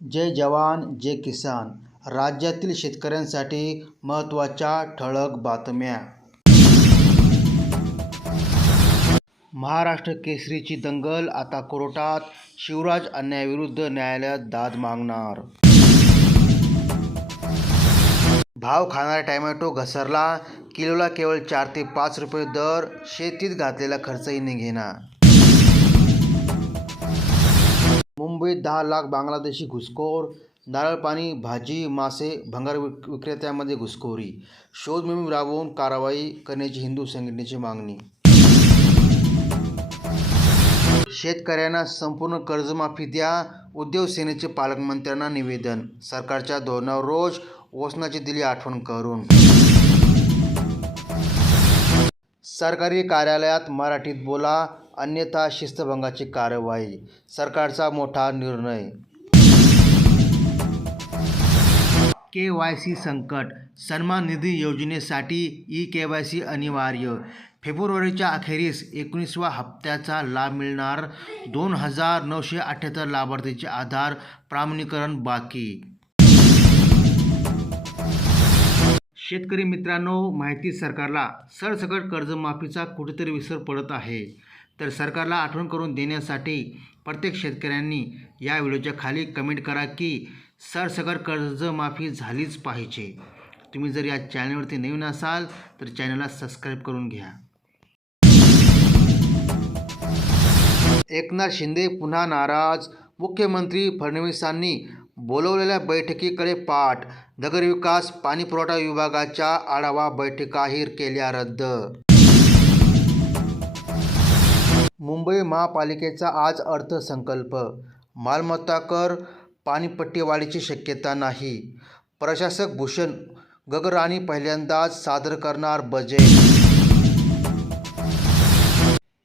जय जवान जय किसान. राज्यातील शेतकऱ्यांसाठी महत्त्वाच्या ठळक बातम्या. महाराष्ट्र केसरीची दंगल आता कोर्टात शिवराज अन्यायाविरुद्ध न्यायालयात दाद मागणार. भाव खाणारा टॅमॅटो घसरला किलोला केवळ चार ते पाच रुपये दर शेतीत घातलेला खर्चही निघेना. मुंबईत दहा लाख बांगलादेशी घुसखोर नारळ पाणी भाजी मासे भंगार विक विक्रेत्यांमध्ये घुसखोरी. शोध मोहीम राबवून कारवाई करण्याची हिंदू संघटनेची मागणी. शेतकऱ्यांना संपूर्ण कर्जमाफी द्या उद्योग सेनेचे पालकमंत्र्यांना निवेदन. सरकारच्या धोरणावर रोज वसनाची दिली आठवण करून. सरकारी कार्यालयात मराठीत बोला अन्यथा शिस्तभंगाची कारवाई सरकारचा मोठा निर्णय. के वाय सी संकट सन्मान निधी योजनेसाठी ई के वाय सी अनिवार्य. फेब्रुवारीच्या अखेरीस एकोणीसवा हप्त्याचा लाभ मिळणार दोन हजार नऊशे अठ्ठ्याहत्तर लाभार्थीचे आधार प्रमाणीकरण बाकी. शेतकरी मित्रांनो माहिती सरकारला. सरसकट कर्जमाफीचा कुठेतरी विसर पडत आहे. तर सरकारला आठवण करून देण्यासाठी प्रत्येक शेतकऱ्यांनी या व्हिडिओच्या खाली कमेंट करा की सरसकट कर्जमाफी झालीच पाहिजे. तुम्ही जर या चॅनलवरती नवीन असाल तर चॅनलला सबस्क्राईब करून घ्या. एकनाथ शिंदे पुन्हा नाराज. मुख्यमंत्री फडणवीसांनी बोलवलेल्या बैठकीकडे पाठ. नगरविकास पाणीपुरवठा विभागाच्या आढावा बैठकाही केल्या रद्द मुंबई महापालिकेचा आज अर्थसंकल्प. मालमत्ता कर पाणीपट्टी वाढीची शक्यता नाही. प्रशासक भूषण गगराणी पहिल्यांदाच सादर करणार बजेट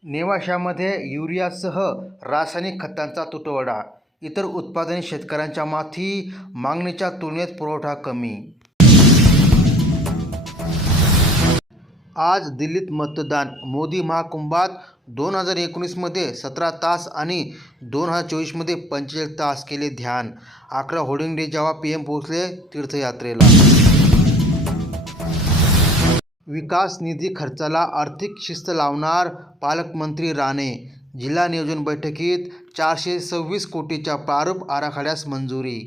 नेवाशामध्ये युरियासह रासायनिक खतांचा तुटवडा. इतर उत्पादने शेतकऱ्यांच्या माथी मागणीच्या तुलनेत पुरवठा कमी. आज दिल्लीत मतदान. मोदी महाकुंभात दोन हजार एकोणीसमध्ये सतरा तास आणि दोन हजार चोवीसमध्ये पंचेचाळीस तास केले ध्यान. अकरा होर्डिंग डे जेव्हा पी एम पोहोचले तीर्थयात्रेला. विकास निधी खर्चाला आर्थिक शिस्त लावणार पालकमंत्री राणे. जिल्हा नियोजन बैठकीत चारशे सव्वीस कोटीच्या प्रारूप आराखड्यास मंजुरी.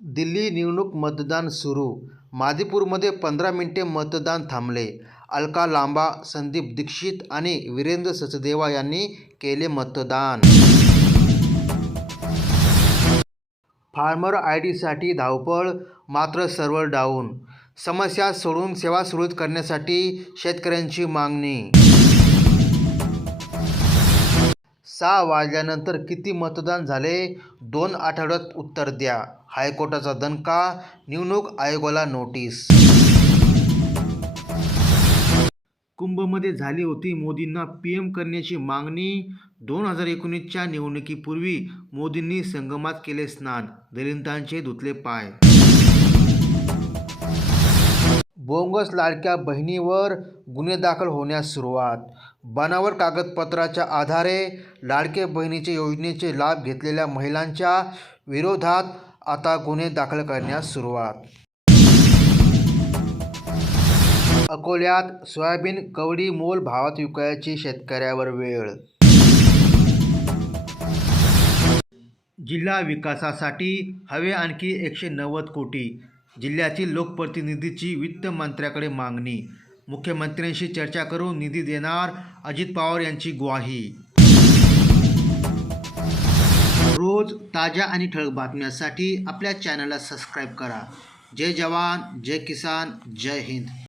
दिल्ली निवडणूक मतदान सुरू. मादीपूरमध्ये पंधरा मिनिटे मतदान थांबले. अलका लांबा संदीप दीक्षित आणि वीरेंद्र सचदेवा यांनी केले मतदान. फार्मर आय डीसाठी धावपळ मात्र सर्व्हर डाऊन. समस्या सोडून सेवा सुरळीत करण्यासाठी शेतकऱ्यांची मागणी. सहा वाजल्यानंतर किती मतदान झाले? दोन आठवड्यात उत्तर द्या. हायकोर्टाचा दणका निवडणूक आयोगाला नोटीस कुंभमध्ये झाली होती. मोदींना पी एम करण्याची मागणी दोन हजार एकोणीसच्या निवडणुकीपूर्वी मोदींनी संगमात केले स्नान. दलितांचे धुतले पाय. बोंगस लाडक्या बहिणीवर गुन्हे दाखल होण्यास सुरुवात. बनावट कागदपत्राच्या आधारे लाडके बहिणीचे योजनेचे लाभ घेतलेल्या महिलांच्या विरोधात आता गुन्हे दाखल करण्यास सुरुवात. अकोल्यात सोयाबीन कवडी मोल भावात विकायची शेतकऱ्यावर वेळ. जिल्हा विकासासाठी हवे आणखी एकशे नव्वद कोटी. जिल्ह्यातील लोकप्रतिनिधीची वित्त मंत्र्याकडे मागणी. मुख्यमंत्र्यांशी चर्चा करून निधी देणार अजित पवार यांची ग्वाही. रोज ताज्या आणि ठळक बातम्यांसाठी आपल्या चॅनलला सबस्क्राईब करा. जय जवान जय किसान जय हिंद.